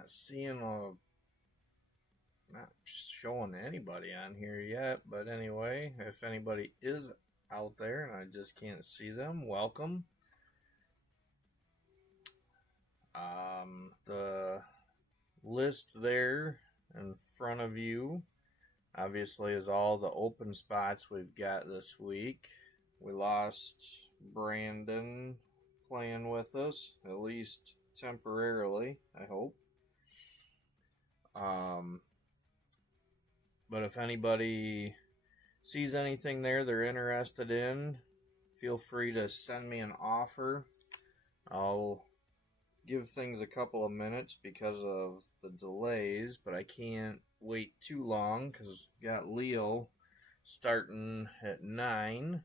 not seeing not showing anybody on here yet, but anyway, if anybody is out there and I just can't see them, welcome. The list there in front of you obviously is all the open spots we've got this week. We lost Brandon playing with us, at least temporarily, I hope. But if anybody sees anything there they're interested in, feel free to send me an offer. I'll give things a couple of minutes because of the delays, but I can't wait too long because we got Leo starting at 9.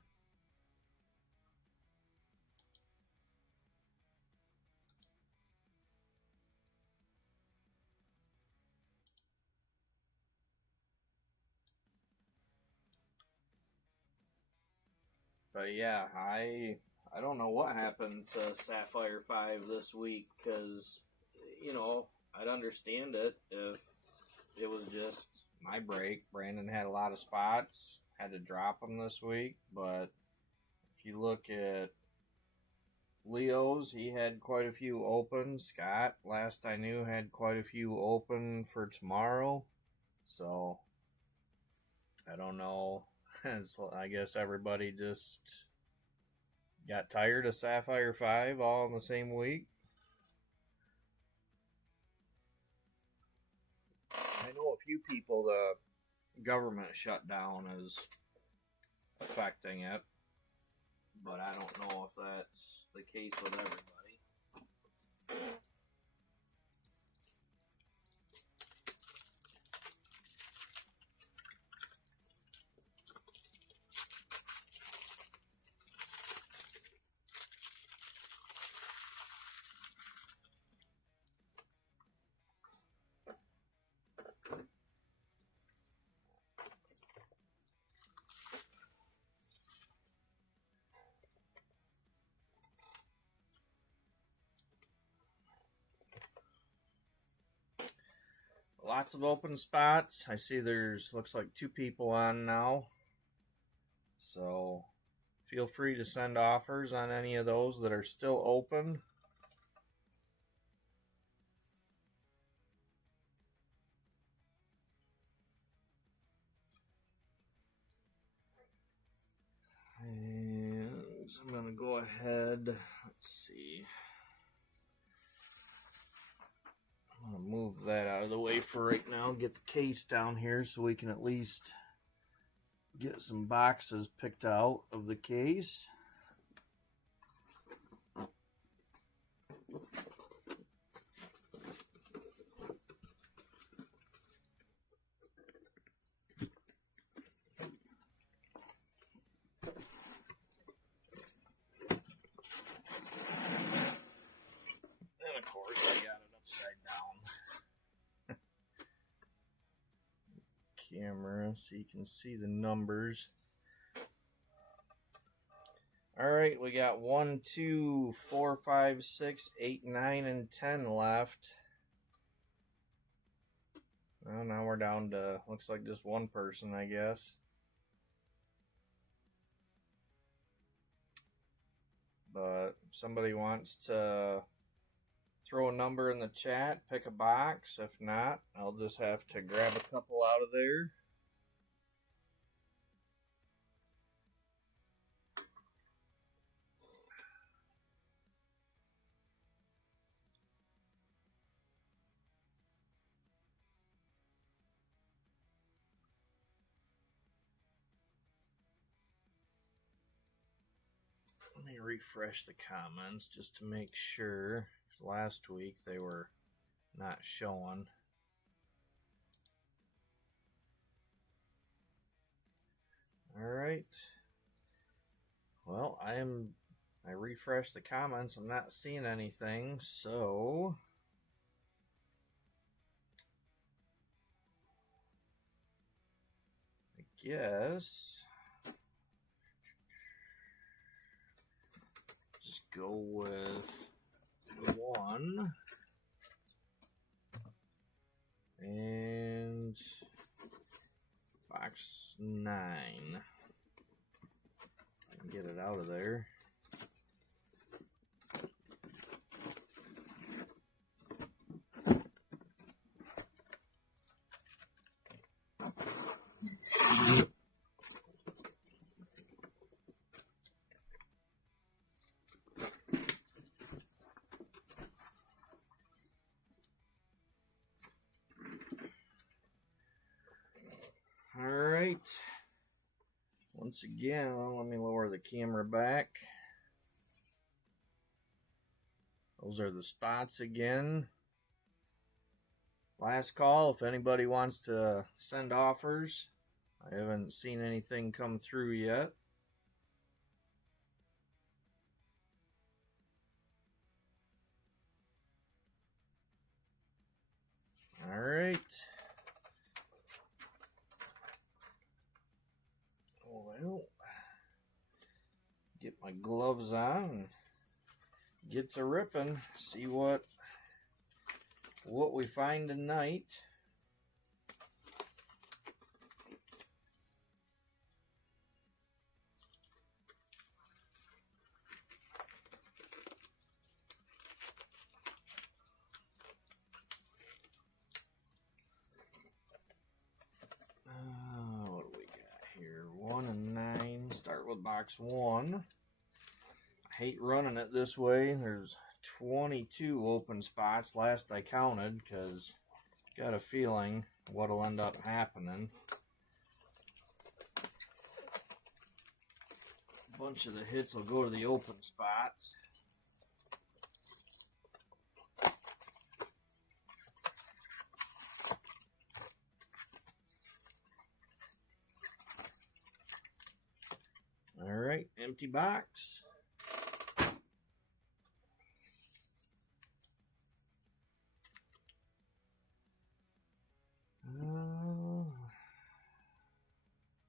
But yeah, I don't know what happened to Sapphire 5 this week because, I'd understand it if it was just my break. Brandon had a lot of spots, had to drop them this week. But if you look at Leo's, he had quite a few open. Scott, last I knew, had quite a few open for tomorrow. So, I don't know. So I guess everybody just got tired of Sapphire 5 all in the same week. I know a few people the government shutdown is affecting it, but I don't know if that's the case with everybody. Lots of open spots. I see looks like 2 people on now. So feel free to send offers on any of those that are still open. And I'm going to go ahead, let's see. I'm going to move that out of the way for right now, get the case down here so we can at least get some boxes picked out of the case. And of course I got it upside down. Camera so you can see the numbers. Alright, we got 1, 2, 4, 5, 6, 8, 9, and 10 left. Well, now we're down to, looks like just one person, I guess. But if somebody wants to throw a number in the chat, pick a box. If not, I'll just have to grab a couple out of there. Let me refresh the comments just to make sure, because last week they were not showing. Alright. Well, I refreshed the comments. I'm not seeing anything, so I guess just go with 1. And box 9. I can get it out of there. Alright, once again, let me lower the camera back. Those are the spots again. Last call, if anybody wants to send offers. I haven't seen anything come through yet. Alright. Well, get my gloves on and get to ripping. See what we find tonight. What do we got here? 1 and 9. Start with box 1. I hate running it this way. There's 22 open spots last I counted, because got a feeling what'll end up happening. A bunch of the hits will go to the open spots. Alright, empty box.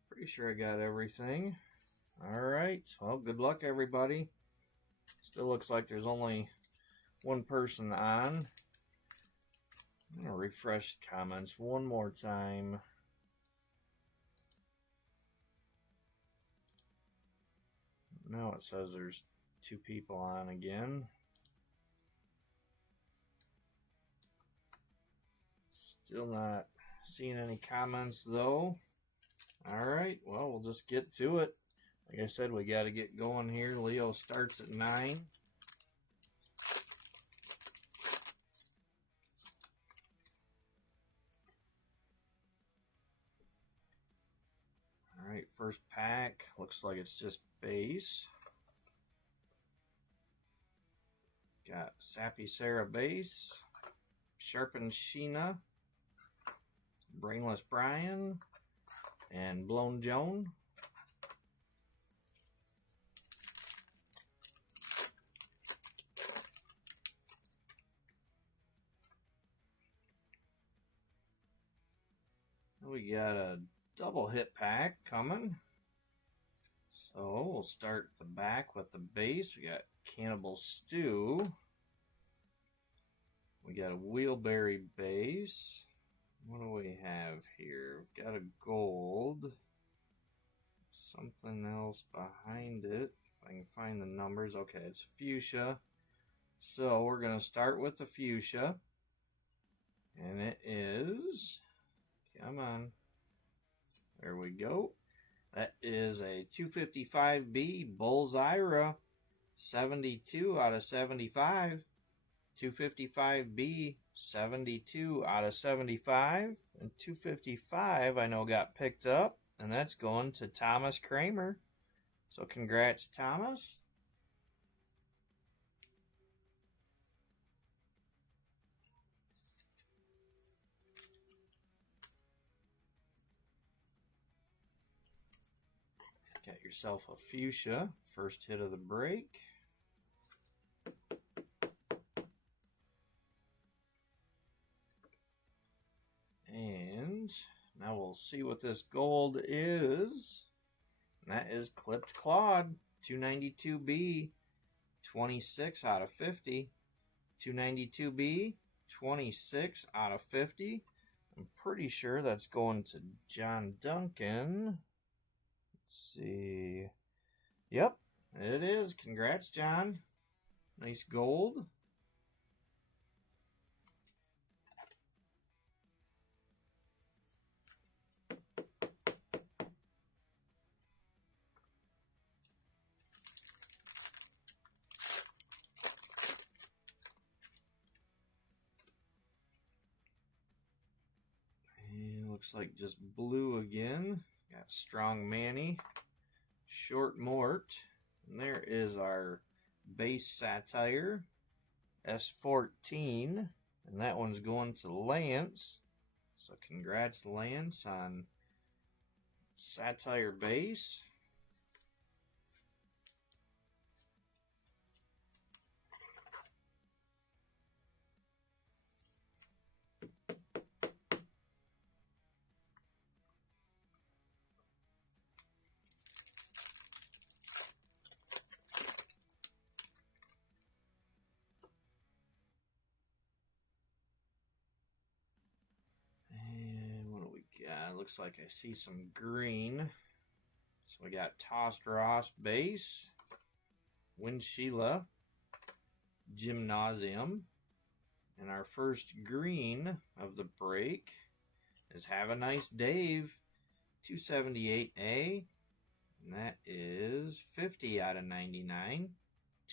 Pretty sure I got everything. Alright, well, good luck everybody. Still looks like there's only one person on. I'm going to refresh the comments one more time. Now it says there's 2 people on again. Still not seeing any comments though. Alright, well, we'll just get to it. Like I said, we got to get going here. Leo starts at 9. Alright, first pack. Looks like it's just base. Got Sappy Sarah base. Sharpened Sheena. Brainless Brian. And Blown Joan. We got a double hit pack coming. So we'll start the back with the base. We got Cannibal Stew. We got a Wheelberry base. What do we have here? We've got a gold. Something else behind it. If I can find the numbers. Okay, it's fuchsia. So we're going to start with the fuchsia. And it is... Come on. There we go. That is a 255B Bullseye 72 out of 75. 255B 72 out of 75. And 255 I know got picked up. And that's going to Thomas Kramer. So congrats, Thomas. Got yourself a fuchsia, first hit of the break. And now we'll see what this gold is. And that is Clipped Claude, 292B, 26 out of 50. 292B, 26 out of 50. I'm pretty sure that's going to John Duncan. Let's see. Yep, it is. Congrats, John. Nice gold. And looks like just blue again. Got Strong Manny, Short Mort, and there is our base Satire, S14, and that one's going to Lance. So congrats, Lance, on Satire base. And what do we got? Looks like I see some green. So we got Tossed Ross base, Win Sheila, Gymnasium, and our first green of the break is Have a Nice Dave, 278A, and that is 50 out of 99.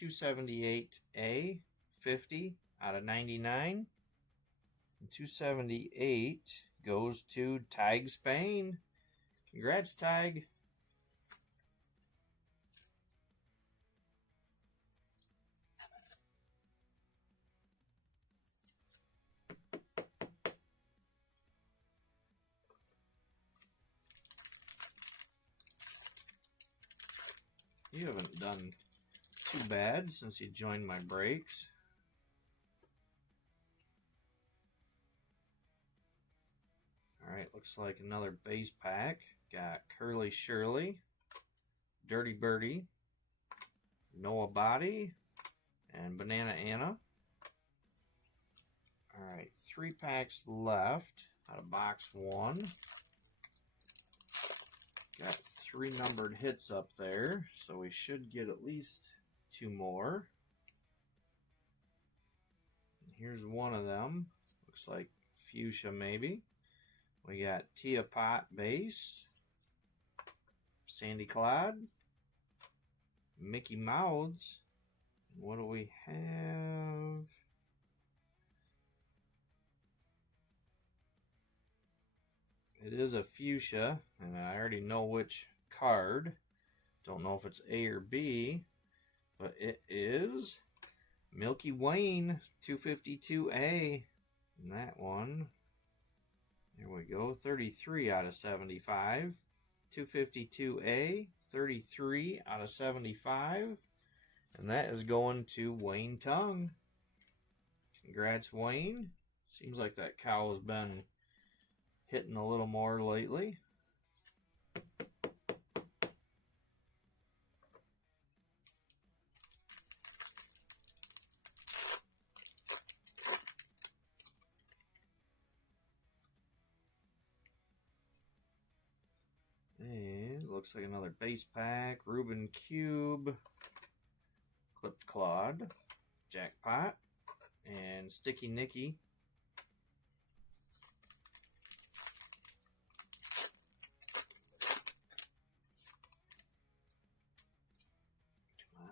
278A, 50 out of 99. And 278 goes to Tig Spain. Congrats, Tig. You haven't done too bad since you joined my breaks. Alright, looks like another base pack. Got Curly Shirley, Dirty Birdie, Noah Body, and Banana Anna. Alright, 3 packs left out of box 1. Got 3 numbered hits up there, so we should get at least 2 more. And here's one of them. Looks like fuchsia maybe. We got Tia Pot base, Sandy Cloud, Mickey Mouths. What do we have? It is a fuchsia, and I already know which card. Don't know if it's A or B, but it is Milky Wayne 252A. And that one, there we go, 33 out of 75. 252A, 33 out of 75. And that is going to Wayne Tongue. Congrats, Wayne. Seems like that cow has been hitting a little more lately. And looks like another base pack. Reuben Cube, Clipped Claude, Jackpot, and Sticky Nicky.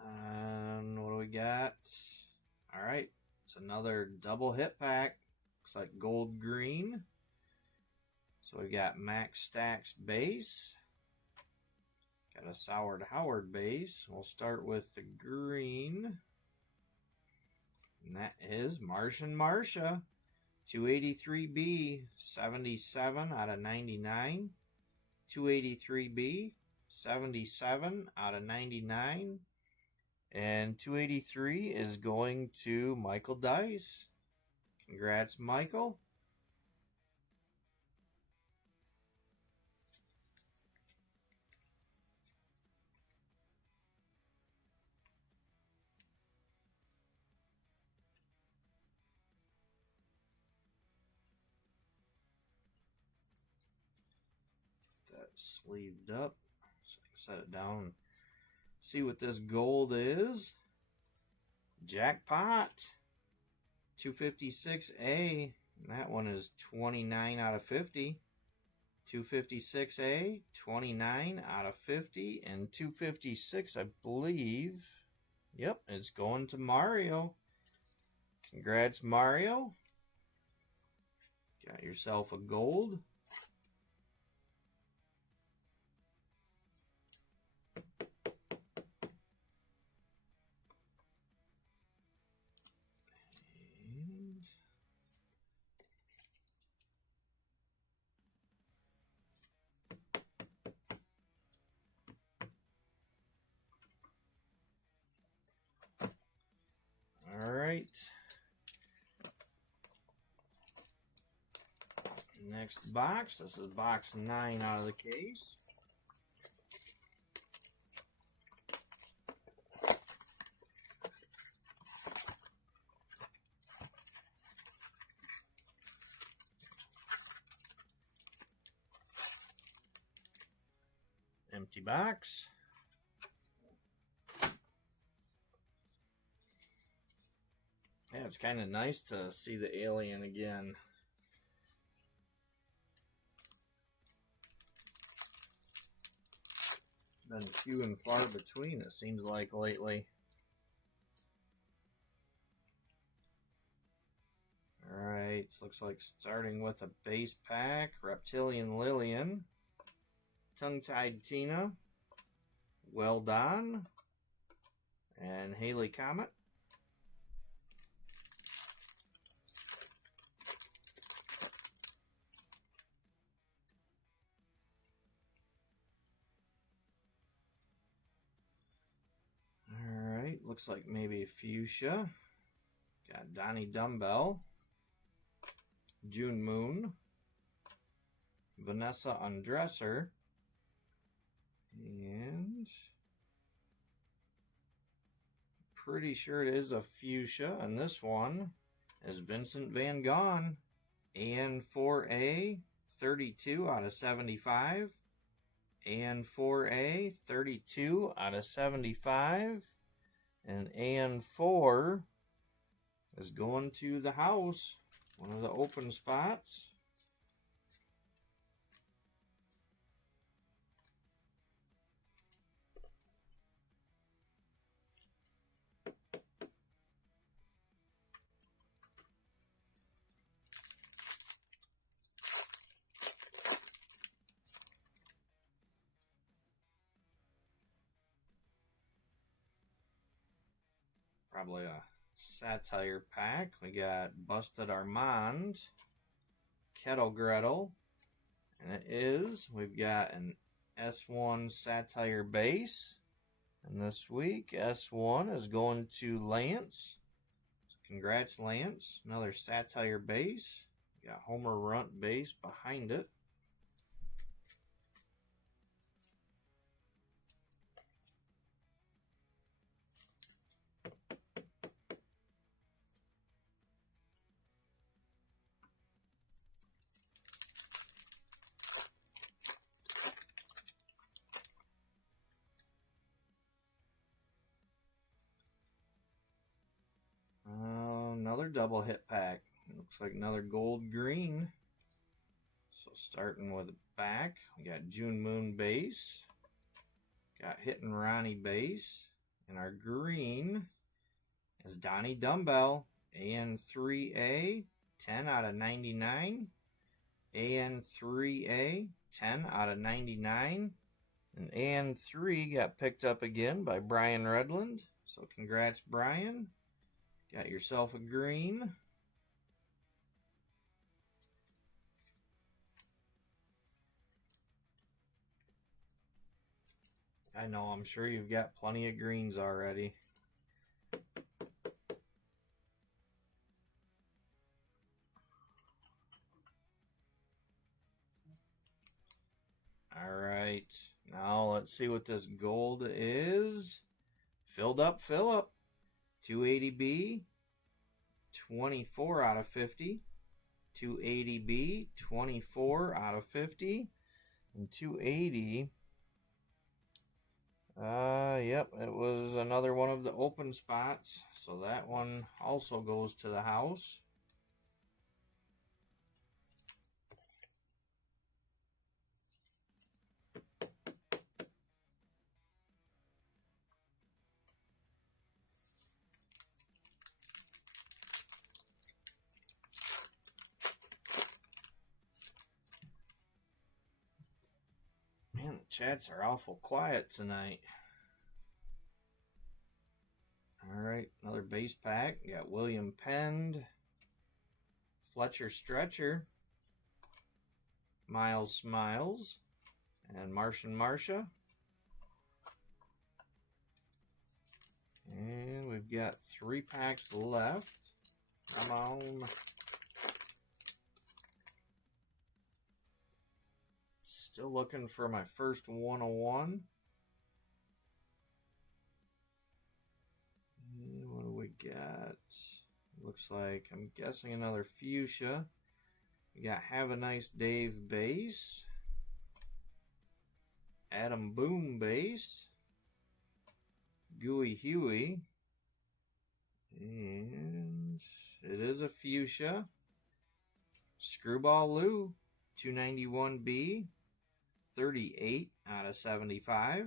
And what do we got? Alright, it's another double hit pack. Looks like gold green. So we got Max Stacks base. Got a Soured Howard base. We'll start with the green. And that is Martian Marsha. 283B, 77 out of 99. 283B, 77 out of 99. And 283 is going to Michael Dice. Congrats, Michael. sleeved up so I can set it down and see what this gold is. Jackpot 256A, and that one is 29 out of 50. 256A, 29 out of 50, and 256, I believe. Yep, it's going to Mario. Congrats, Mario. Got yourself a gold. All right. Next box. This is box 9 out of the case. Empty box. Yeah, it's kind of nice to see the alien again. Been few and far between, it seems like, lately. Alright, looks like starting with a base pack, Reptilian Lillian, Tongue-Tied Tina, Well Done, and Haley Comet. Alright, looks like maybe Fuchsia. Got Donnie Dumbbell, June Moon, Vanessa Undresser, and pretty sure it is a Fuchsia, and this one is Vincent Van Gogh, AN4A, 32 out of 75, AN4A, 32 out of 75, and AN4 is going to the house, one of the open spots. Probably a satire pack. We got Busted Armand, Kettle Gretel, and it is, we've got an S1 satire base, and this week S1 is going to Lance. So congrats, Lance. Another satire base. We got Homer Runt base behind it. Another double hit pack. Looks like another gold green. So starting with the back, we got June Moon base, got Hittin' Ronnie base, and our green is Donnie Dumbbell, AN3A, 10 out of 99, AN3A, 10 out of 99, and AN3 got picked up again by Brian Redland. So congrats, Brian. Got yourself a green. I know, I'm sure you've got plenty of greens already. Alright, now let's see what this gold is. Filled up Phillip. 280B, 24 out of 50. 280B, 24 out of 50. And 280. Yep, it was another one of the open spots. So that one also goes to the house. Man, the chats are awful quiet tonight. Alright, another base pack. We got William Pend, Fletcher Stretcher, Miles Smiles, and Martian Marcia. And we've got 3 packs left. Come on. Still looking for my first 101. And what do we got? Looks like, I'm guessing another fuchsia. We got Have a Nice Dave base. Adam Boom base. Gooey Huey. And it is a fuchsia. Screwball Lou, 291B. 38 out of 75.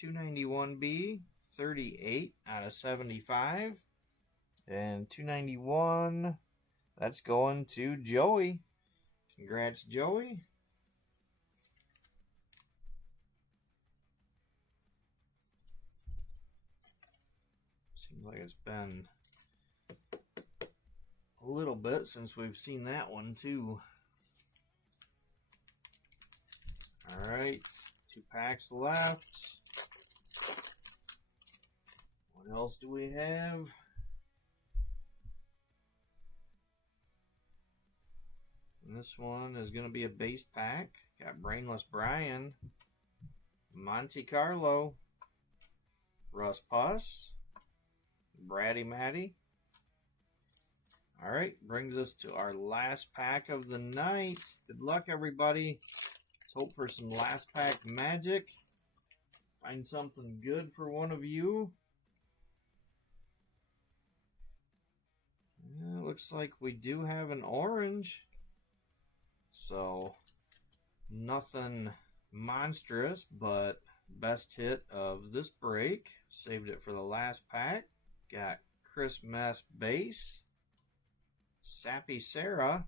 291B, 38 out of 75. And 291, that's going to Joey. Congrats, Joey. Seems like it's been a little bit since we've seen that one, too. Alright, 2 packs left. What else do we have? And this one is going to be a base pack. Got Brainless Brian, Monte Carlo, Russ Puss, Bratty Matty. Alright, brings us to our last pack of the night. Good luck, everybody. Let's hope for some last pack magic. Find something good for one of you. Yeah, looks like we do have an orange. So, nothing monstrous, but best hit of this break. Saved it for the last pack. Got Chris Mess base. Sappy Sarah.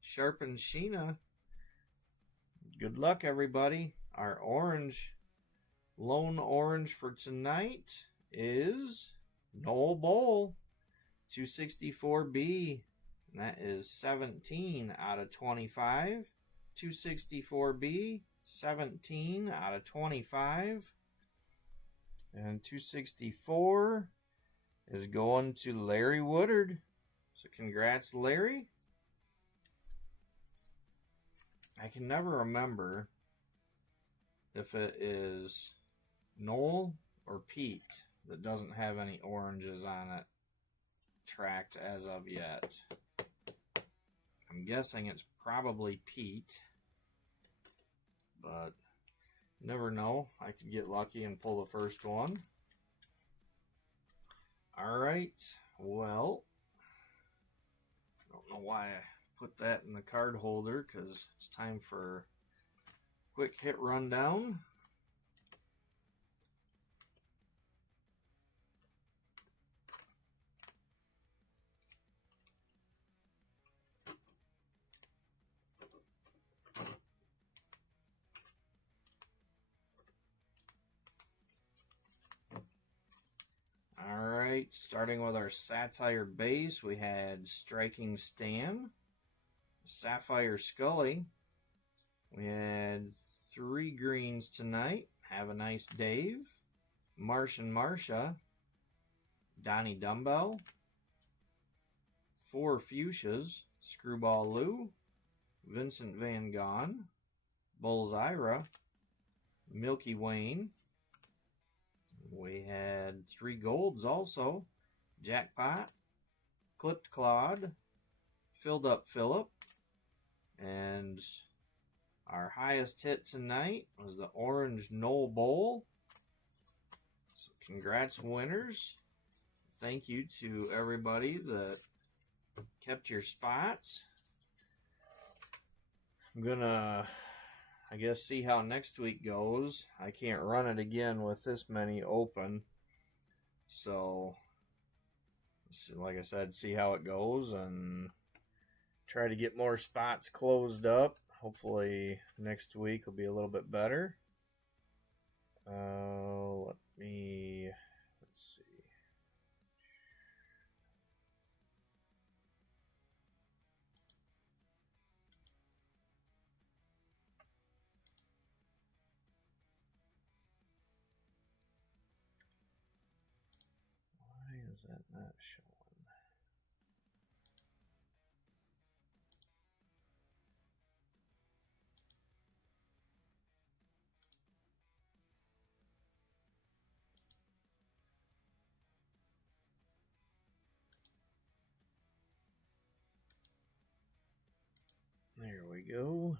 Sharpen Sheena. Good luck, everybody. Our orange, lone orange for tonight is Noel Bowl, 264B. And that is 17 out of 25. 264B, 17 out of 25. And 264 is going to Larry Woodard. So congrats, Larry. I can never remember if it is Noel or Pete that doesn't have any oranges on it tracked as of yet. I'm guessing it's probably Pete, but never know. I could get lucky and pull the first one. Alright, well, I don't know why I put that in the card holder, because it's time for quick hit rundown. Alright, starting with our Satire base, we had Striking Stan, Sapphire Scully. We had 3 greens tonight. Have a Nice Dave, Martian Marcia, Donnie Dumbbell, 4 fuchsias, Screwball Lou, Vincent Van Gogh, Bullsira, Milky Wayne. We had 3 golds also, Jackpot, Clipped Claude, Filled Up Phillip, and Our highest hit tonight was the Orange Knoll Bowl. So congrats, winners. Thank you to everybody that kept your spots. I'm gonna, I guess, see how next week goes. I can't run it again with this many open. So, like I said, see how it goes and try to get more spots closed up. Hopefully next week will be a little bit better. Let's see. Why is that not showing? There we go.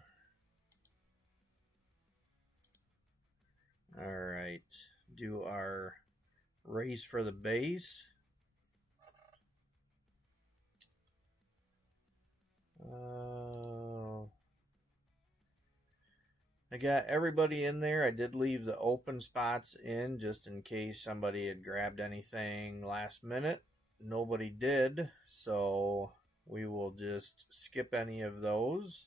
All right, do our race for the base. I got everybody in there. I did leave the open spots in just in case somebody had grabbed anything last minute. Nobody did, so we will just skip any of those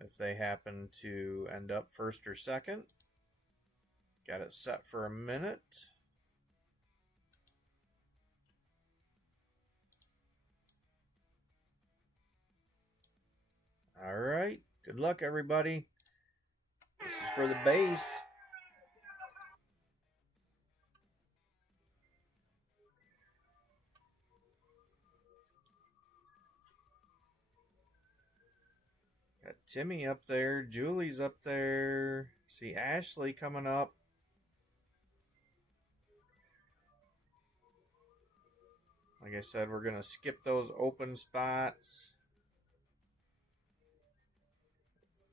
if they happen to end up first or second. Got it set for a minute. All right. Good luck, everybody. This is for the base. Got Timmy up there. Julie's up there. See Ashley coming up. Like I said, we're going to skip those open spots.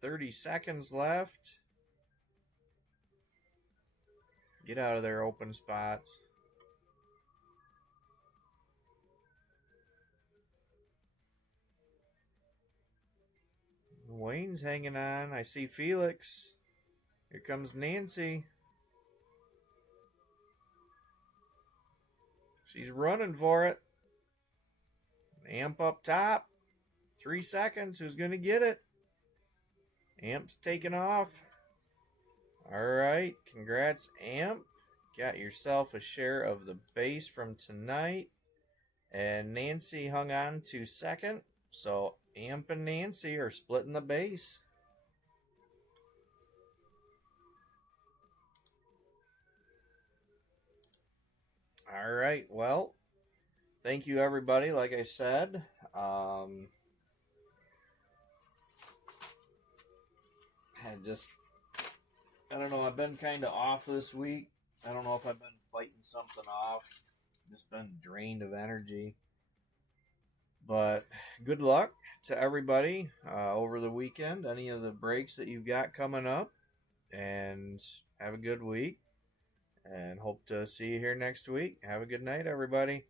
30 seconds left. Get out of there, open spots. Wayne's hanging on. I see Felix. Here comes Nancy. She's running for it. Amp up top. 3 seconds. Who's going to get it? Amp's taking off. All right. Congrats, Amp. Got yourself a share of the base from tonight. And Nancy hung on to second. So Amp and Nancy are splitting the base. All right. Well, thank you, everybody. Like I said, I don't know. I've been kind of off this week. I don't know if I've been fighting something off. Just been drained of energy. But good luck to everybody over the weekend. Any of the breaks that you've got coming up. And have a good week. And hope to see you here next week. Have a good night, everybody.